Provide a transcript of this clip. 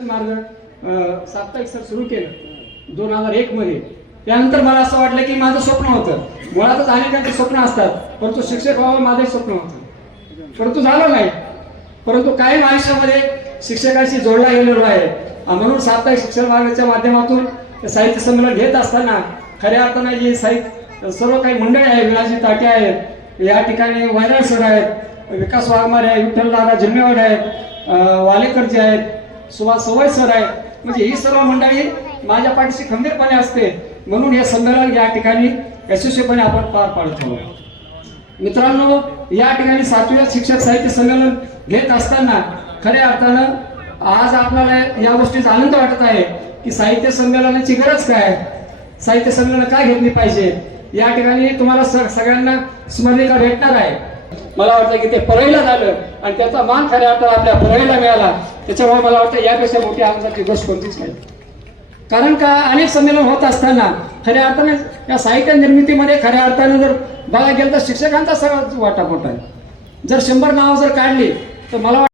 मार्ग साप्ताहिक सर सुरू केलं. दोन हजार एक मध्ये. त्यानंतर मला असं वाटलं की माझं स्वप्न होतं. मुळातच अनेकांचे स्वप्न असतात परंतु शिक्षक व्हावं माझं स्वप्न होतं. परंतु झालं नाही. परंतु कायम आयुष्यामध्ये शिक्षकाशी जोडला गेलेलो आहे. म्हणून साप्ताहिक शिक्षण मार्गाच्या माध्यमातून साहित्य संमेलन घेत असताना खऱ्या अर्थानं जे साहित्य सर्व काही मंडळी आहे विलाजी ताटे आहेत या ठिकाणी वैराळ सर आहेत विकास वाघमारे आहे विठ्ठल दादा जन्मेवाड आहेत वालेकर वालेकरजी आहेत सुभाष सवय सर आहे. म्हणजे ही सर्व मंडळी माझ्या पाठीशी खंबीरपणे असते. म्हणून हे संमेलन या ठिकाणी यशस्वीपणे आपण पार पाडत आहोत. मित्रांनो या ठिकाणी सातव्या शिक्षक साहित्य संमेलन घेत असताना खऱ्या अर्थानं आज आपल्याला या गोष्टीचा आनंद वाटत आहे की साहित्य संमेलनाची गरज काय साहित्य संमेलन काय घेतली पाहिजे? या ठिकाणी तुम्हाला सगळ्यांना स्मरणिका भेटणार आहे. मला वाटतं की ते परळीला झालं आणि त्याचा मान खऱ्या अर्थाला आपल्या परळीला मिळाला. त्याच्यामुळे मला वाटतं यापेक्षा मोठी आनंदाची गोष्ट कोणतीच नाही. कारण का अनेक संमेलन होत असताना खऱ्या अर्थाने या साहित्य निर्मितीमध्ये खऱ्या अर्थाने जर बघायला गेलं तर शिक्षकांचा सगळा वाटा मोठा आहे. जर शंभर नावं जर काढली तर मला वाटतं